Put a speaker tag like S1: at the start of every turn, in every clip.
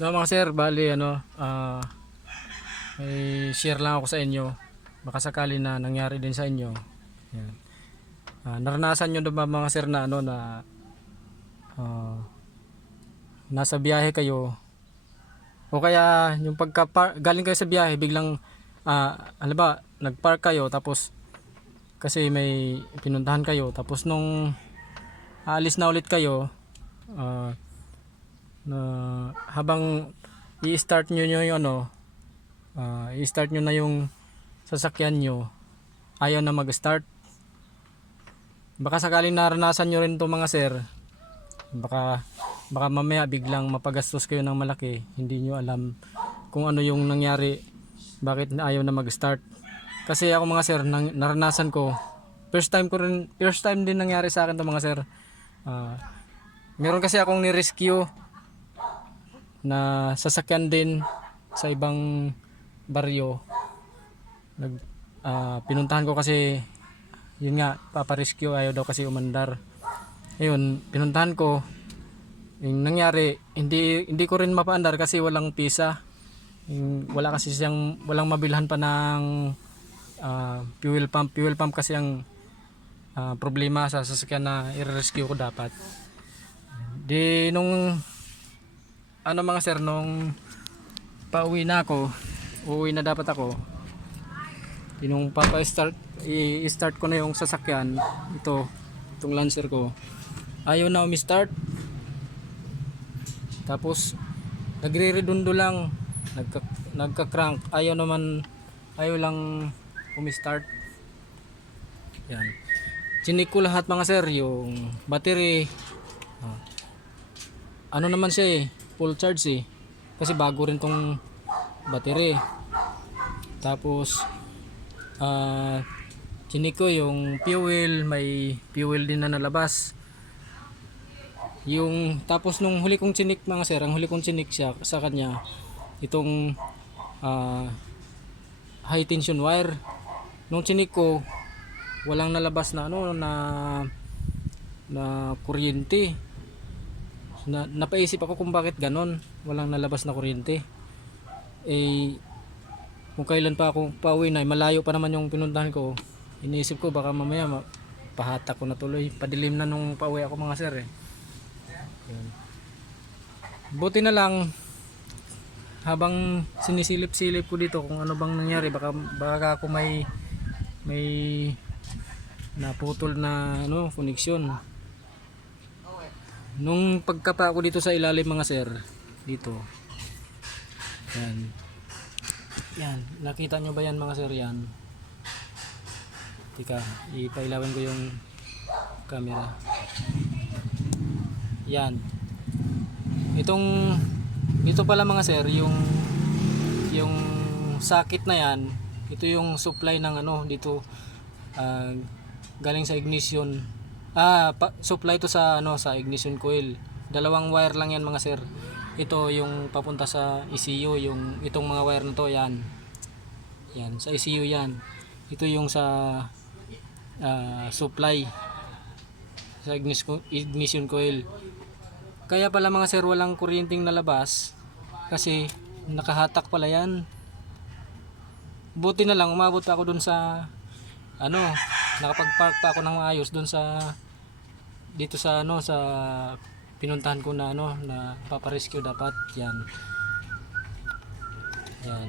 S1: No, mga sir, bali ano, ah may share lang ako sa inyo. Baka sakali na nangyari din sa inyo. Yan. Ah, naranasan nyo na mga sir na ano na ah, nasa biyahe kayo o kaya yung pagka galing kayo sa biyahe biglang ah ano ba nagpark kayo tapos kasi may pinuntahan kayo tapos nung aalis na ulit kayo ah, na habang i-start nyo yung ano ah, i-start nyo na yung sasakyan nyo ayaw na mag-start. Baka sakaling naranasan nyo rin to mga sir. Baka baka mamaya biglang mapagastos kayo ng malaki. Hindi nyo alam kung ano yung nangyari bakit ayaw na mag-start. Kasi ako mga sir nang, naranasan ko. First time ko rin first time din nangyari sa akin to mga sir. Ah, meron kasi akong ni-rescue na sasakyan din sa ibang baryo. Nag ah, pinuntahan ko kasi yun nga paparescue ayaw daw kasi umandar. Ayun pinuntahan ko. Yung nangyari hindi hindi ko rin mapaandar kasi walang pisa yung, wala kasi siyang walang mabilhan pa ng ah, fuel pump. Fuel pump kasi ang ah, problema sa sasakyan na i-rescue ko dapat. Di nung ano mga sir nung pauwi na ako uuwi na dapat ako di nung papa-start i-start ko na yung sasakyan ito itong lancer ko. Ayaw na umi-start. Tapos nagre-redundo lang nagka, nagka-crank. Ayaw naman ayaw lang umi-start. Yan. Chinik ko lahat mga sir yung battery. Ah, ano naman siya eh full charge eh. Kasi bago rin tong battery. Tapos ah chinik ko yung fuel may fuel din na nalabas. Yung tapos nung huli kong chinik mga sir ang huli kong chinik siya sa kanya itong ah, high tension wire. Nung chinik ko walang nalabas na ano na na kuryente na, napaisip ako kung bakit ganon. Walang nalabas na kuryente. Eh kung kailan pa ako pauwi na eh, malayo pa naman yung pinuntahan ko. Iniisip ko baka mamaya ma- pahatak ko na tuloy. Padilim na nung pauwi ako mga sir eh. Buti na lang habang sinisilip-silip ko dito kung ano bang nangyari baka baka ako may may naputol na ano koneksyon nung pagkapa ko dito sa ilalim mga sir dito. Yan. Yan. Nakita nyo ba yan mga sir? Yan. Tika ipailawin ko yung camera. Yan. Itong dito pala mga sir yung yung sakit na yan ito yung supply ng ano dito ah, galing sa ignition ah pa, supply to sa ano sa ignition coil. Dalawang wire lang yan mga sir. Ito yung papunta sa ECU yung itong mga wire na to yan. Yan sa ECU yan. Ito yung sa ah, supply sa ignition, coil. Kaya pala mga sir walang kuryenteng nalabas kasi nakahatak pala yan. Buti na lang umabot ako dun sa ano nakapag-park pa ako ng maayos dun sa dito sa ano sa pinuntahan ko na ano na paparescue dapat yan. Yan.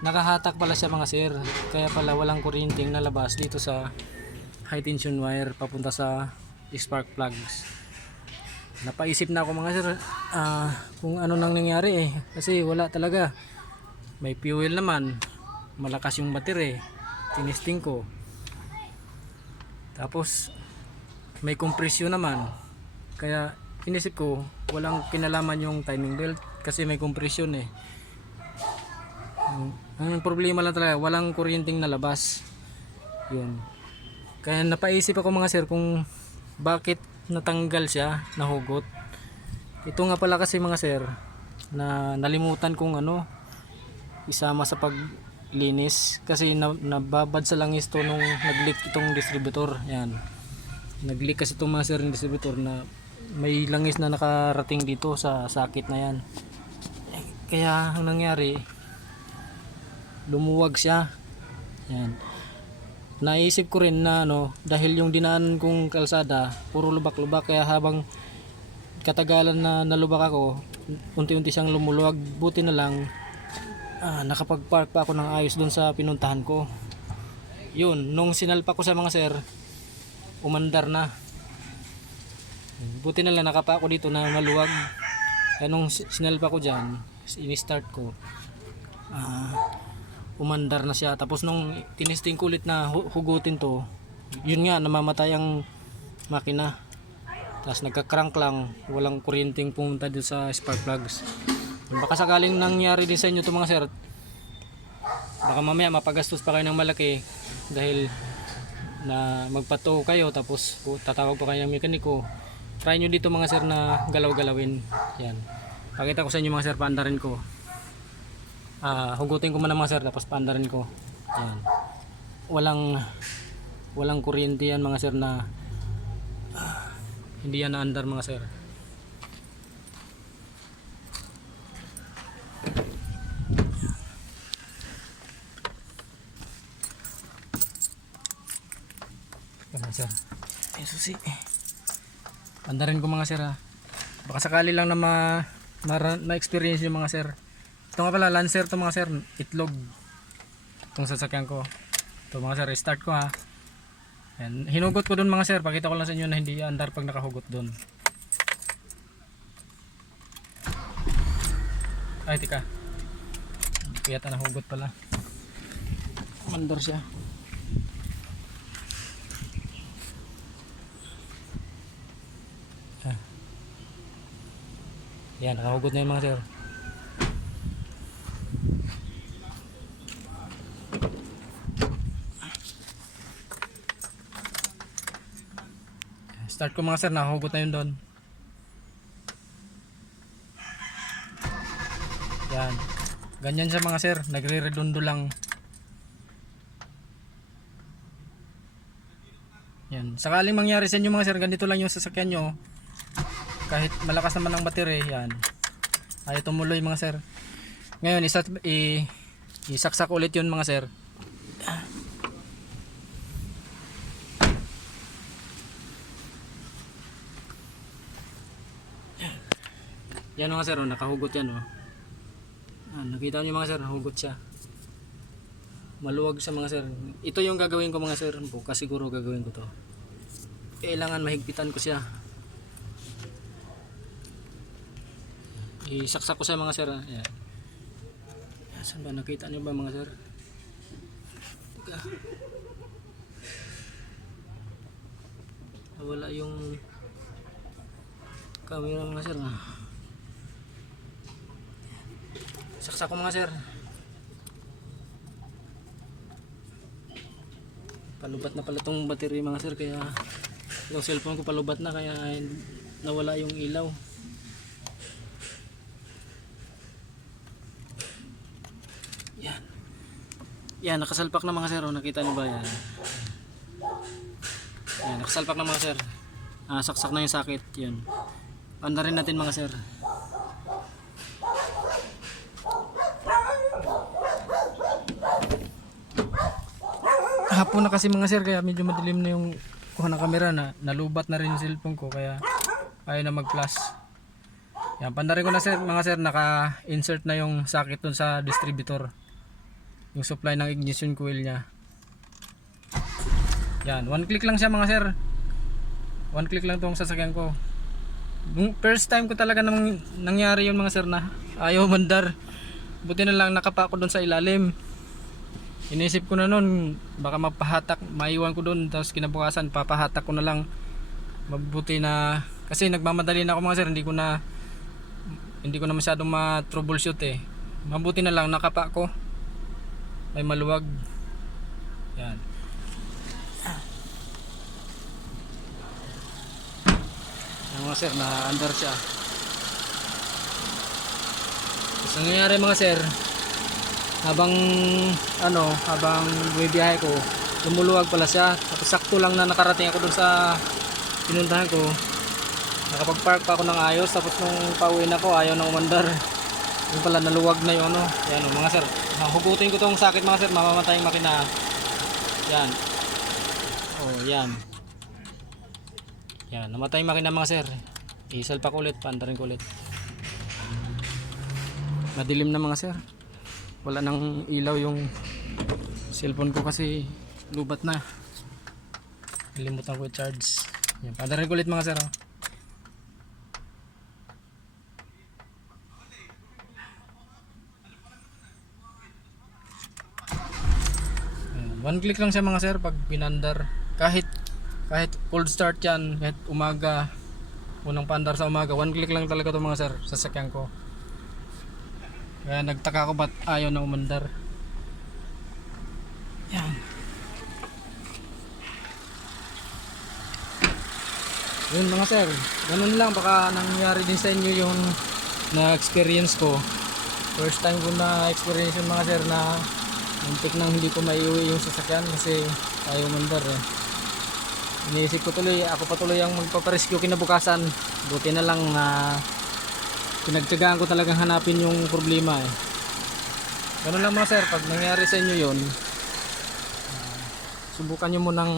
S1: Nakahatak pala siya mga sir kaya pala walang kuryenteng nalabas dito sa high tension wire papunta sa spark plugs. Napaisip na ako mga sir ah, kung ano nang nangyari eh kasi wala talaga. May fuel naman malakas yung battery tinisting ko tapos may kompresyon naman. Kaya inisip ko walang kinalaman yung timing belt kasi may kompresyon eh. Ang problema lang talaga walang kuryenteng nalabas. Yun. Kaya napaisip ako mga sir kung bakit natanggal siya nahugot. Ito nga pala kasi mga sir na nalimutan kong ano isama sa paglinis kasi na, nababad sa langis to nung nag-leak itong distributor. Yan. Nag-leak kasi itong mga sir ng distributor na may langis na nakarating dito sa sakit na yan. Kaya ang nangyari lumuwag siya. Yan. Naisip ko rin na ano dahil yung dinaan kong kalsada puro lubak-lubak. Kaya habang katagalan na nalubak ako unti-unti siyang lumuluwag. Buti na lang ah, nakapag-park pa ako ng ayos doon sa pinuntahan ko. Yun nung sinalpa ko sa mga sir umandar na. Buti na lang nakapa ako dito na maluwag. Kaya nung si- sinalpa ko dyan ini-start ko ah, umandar na siya. Tapos nung tinisting ko ulit na hu- hugutin to yun nga namamatay ang makina. Tapos nagka-crank lang walang kuryenteng pumunta dito sa spark plugs baka sakaling nangyari din sa inyo to mga sir. Baka mamaya mapagastos pa kayo ng malaki dahil na magpato kayo tapos tatawag pa kayo ng mekaniko. Try nyo dito mga sir na galaw-galawin. Yan. Pakita ko sa inyo mga sir paandarin ko. Ah hugutin ko muna mga sir tapos paandarin ko. Yan. Walang walang kuryente yan mga sir na ah, hindi yan naandar mga sir Wala sir ay susi Andarin ko mga sir ha. Baka sakali lang na ma, ma- ma-experience yung mga sir. Ito nga pala, Lancer to mga sir. Itlog. Itong sasakyan ko. Ito mga sir, start ko ha. Yan. Hinugot ko dun mga sir. Pakita ko lang sa inyo na hindi andar pag nakahugot dun. Ay, tika. Kaya ta nahugot pala. Mandar siya. Yan, nakahugot na yung mga sir. Start ko mga sir, nakahugot na yun doon. Yan. Ganyan siya mga sir, nagre-redondo lang. Yan. Sakaling mangyari sa inyo mga sir, ganito lang yung sasakyan nyo. Kahit malakas naman ang battery, yan. Ayaw tumuloy mga sir. Ngayon, isa, i, isaksak ulit yun mga sir. Yan mga sir, oh, nakahugot yan. Oh. Ah, nakita niyo mga sir, nahugot siya. Maluwag sa mga sir. Ito yung gagawin ko mga sir. Bukas siguro gagawin ko to. Kailangan mahigpitan ko siya. Isaksak ko sa mga sir. ah. Ayan. Ayan, Saan ba? Nakita niyo ba mga sir? Nawala yung camera mga sir. Ah. Saksak ko mga sir. Palubat na pala tong battery mga sir kaya yung cellphone ko palubat na kaya nawala yung ilaw. Yan, nakasalpak na mga sir. Oh, nakita niyo ba yan? Yan, nakasalpak na mga sir. Ah, saksak na yung sakit. Yan. Panda rin natin mga sir. Hapon na kasi mga sir kaya medyo madilim na yung kuha ng camera na nalubat na rin yung cellphone ko kaya ayaw na mag-flash. Yan, pandarin ko na sir, mga sir, naka-insert na yung socket dun sa distributor. Yung supply ng ignition coil niya. Yan, one click lang siya mga sir. One click lang tong sasakyan ko. First time ko talaga nang nangyari yun mga sir na ayaw mandar. Buti na lang nakapa ako doon sa ilalim. Inisip ko na noon baka mapahatak, maiwan ko doon tapos kinabukasan papahatak ko na lang. Mabuti na kasi nagmamadali na ako mga sir, hindi ko na hindi ko na masyadong ma-troubleshoot eh. Mabuti na lang nakapa ko. May maluwag. Yan. Yan mga sir, na-under siya. Tapos ang nangyari mga sir, habang ano, habang bumibiyahe ko, lumuluwag pala siya. Tapos sakto lang na nakarating ako dun sa pinuntahan ko. Nakapag-park pa ako ng ayos tapos nung pauwi na ako ayaw na umandar. Yung pala naluwag na yung ano. Yan o mga sir. Hugutin ko tong sakit mga sir. Mamamatay yung makina. Yan. Oh, yan. Yan, namatay yung makina mga sir. Isalpak ulit, paandarin ko ulit. Madilim na mga sir. Wala nang ilaw yung cellphone ko kasi lubat na. Nalimutan ko i-charge. Yan, paandarin ko ulit mga sir. Oh. One click lang siya mga sir pag pinandar. Kahit kahit cold start yan, kahit umaga, unang pandar sa umaga, one click lang talaga to mga sir, sa sakyan ko. Kaya nagtaka ko ba't ayaw na umandar. Yan. Yun mga sir, ganun lang baka nangyari din sa inyo yung na-experience ko. First time ko na-experience yung mga sir na muntik nang hindi ko maiuwi yung sasakyan kasi ayaw mandar eh. Iniisip ko tuloy, ako pa tuloy ang magpaparescue kinabukasan. Buti na lang na pinagtyagaan ko talagang hanapin yung problema eh. Ganun lang mga sir, pag nangyari sa inyo yun, ah, subukan nyo munang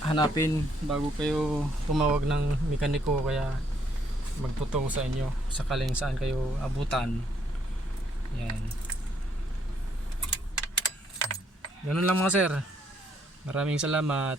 S1: hanapin bago kayo tumawag ng mekaniko kaya magputong sa inyo sakaling saan kayo abutan. Yan. Ganun lang mga sir. Maraming salamat.